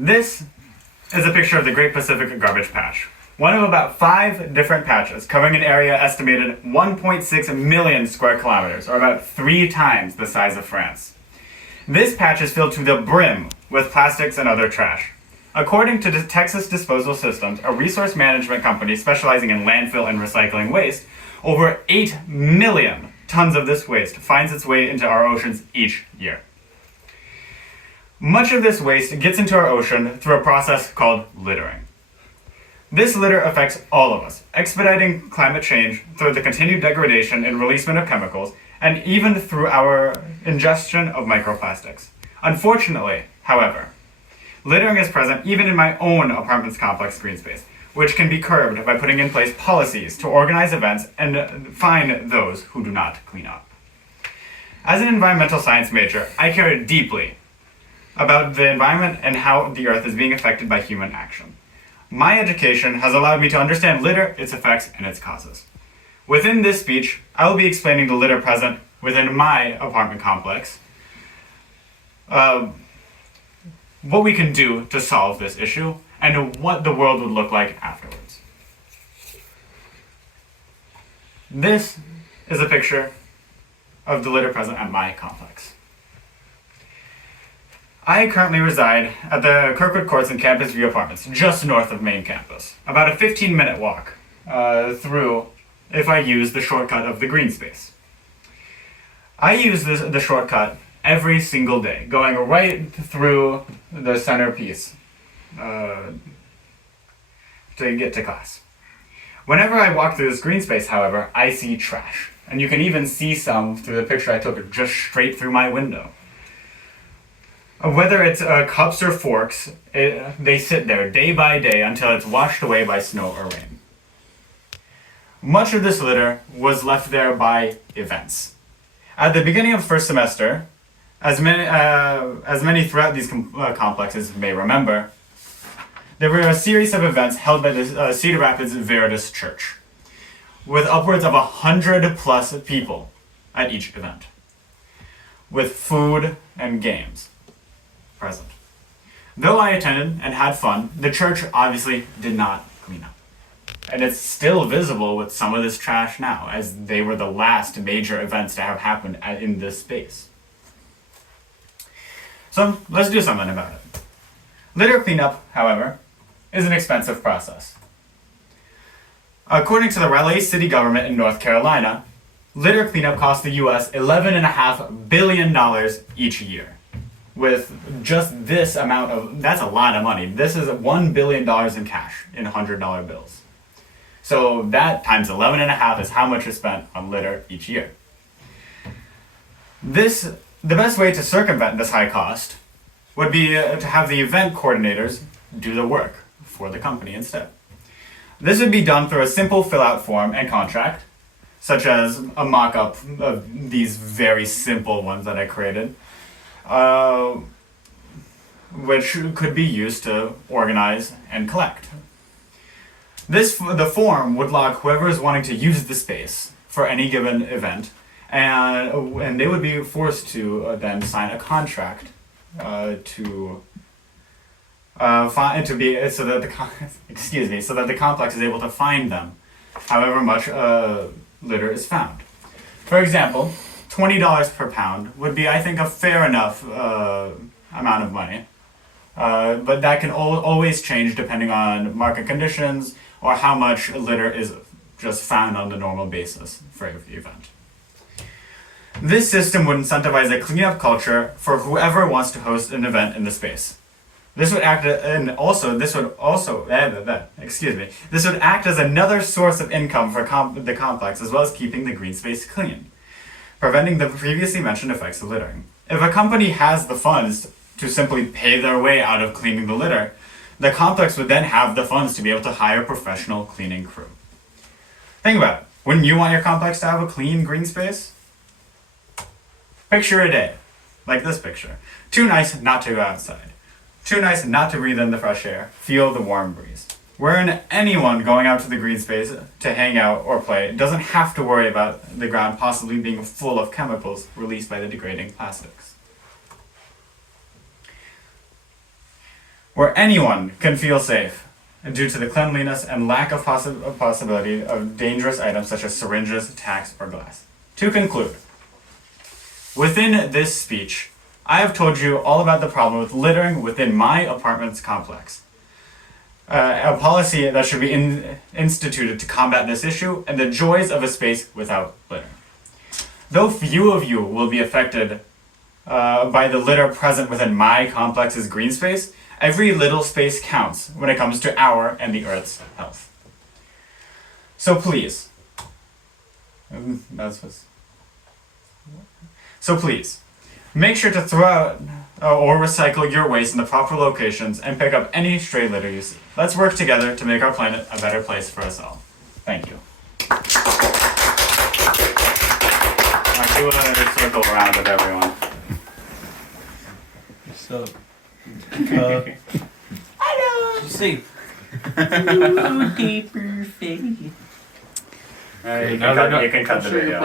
This is a picture of the Great Pacific Garbage Patch, one of about 5 different patches covering an area estimated 1.6 million square kilometers, or about 3 times the size of France. This patch is filled to the brim with plastics and other trash. According to Texas Disposal Systems, a resource management company specializing in landfill and recycling waste, over 8 million tons of this waste finds its way into our oceans each year. Much of this waste gets into our ocean through a process called littering. This litter affects all of us, expediting climate change through the continued degradation and releasement of chemicals, and even through our ingestion of microplastics. Unfortunately, however, littering is present even in my own apartment complex green space, which can be curbed by putting in place policies to organize events and fine those who do not clean up. As an environmental science major, I care deeply about the environment and how the earth is being affected by human action. My education has allowed me to understand litter, its effects, and its causes. Within this speech, I will be explaining the litter present within my apartment complex, what we can do to solve this issue, and what the world would look like afterwards. This is a picture of the litter present at my complex. I currently reside at the Kirkwood Courts and Campus View Apartments, just north of main campus. About a 15-minute walk through if I use the shortcut of the green space. I use the shortcut every single day, going right through the centerpiece to get to class. Whenever I walk through this green space, however, I see trash. And you can even see some through the picture I took just straight through my window. Whether it's cups or forks, they sit there day by day until it's washed away by snow or rain. Much of this litter was left there by events. At the beginning of first semester, as many throughout these complexes may remember, there were a series of events held by the Cedar Rapids Veritas Church, with upwards of 100 plus people at each event, with food and games present. Though I attended and had fun, the church obviously did not clean up. And it's still visible with some of this trash now, as they were the last major events to have happened in this space. So let's do something about it. Litter cleanup, however, is an expensive process. According to the Raleigh city government in North Carolina, litter cleanup costs the US $11.5 billion each year. With just this amount of, that's a lot of money. This is $1 billion in cash in $100 bills. So that times 11.5 is how much is spent on litter each year. The best way to circumvent this high cost would be to have the event coordinators do the work for the company instead. This would be done through a simple fill-out form and contract, such as a mock-up of these very simple ones that I created, which could be used to organize and collect. The form would log whoever is wanting to use the space for any given event, and they would be forced to then sign a contract so that the complex is able to fine them, however much litter is found. For example, $20 per pound would be, I think, a fair enough amount of money, but that can always change depending on market conditions or how much litter is just found on the normal basis for every event. This system would incentivize a cleanup culture for whoever wants to host an event in the space. This would act as another source of income for the complex, as well as keeping the green space clean, preventing the previously mentioned effects of littering. If a company has the funds to simply pay their way out of cleaning the litter, the complex would then have the funds to be able to hire a professional cleaning crew. Think about it. Wouldn't you want your complex to have a clean green space? Picture a day, like this picture. Too nice not to go outside. Too nice not to breathe in the fresh air, feel the warm breeze. Wherein anyone going out to the green space to hang out or play doesn't have to worry about the ground possibly being full of chemicals released by the degrading plastics. where anyone can feel safe due to the cleanliness and lack of possibility of dangerous items such as syringes, tacks, or glass. To conclude, within this speech, I have told you all about the problem with littering within my apartment's complex. A policy that should be instituted to combat this issue, and the joys of a space without litter. Though few of you will be affected by the litter present within my complex's green space, every little space counts when it comes to our and the Earth's health. So please, make sure to throw out or recycle your waste in the proper locations and pick up any stray litter you see. Let's work together to make our planet a better place for us all. Thank you. I'll do a circle around with everyone. So, Hello. you see, Ooh, deeper face. You can cut the video.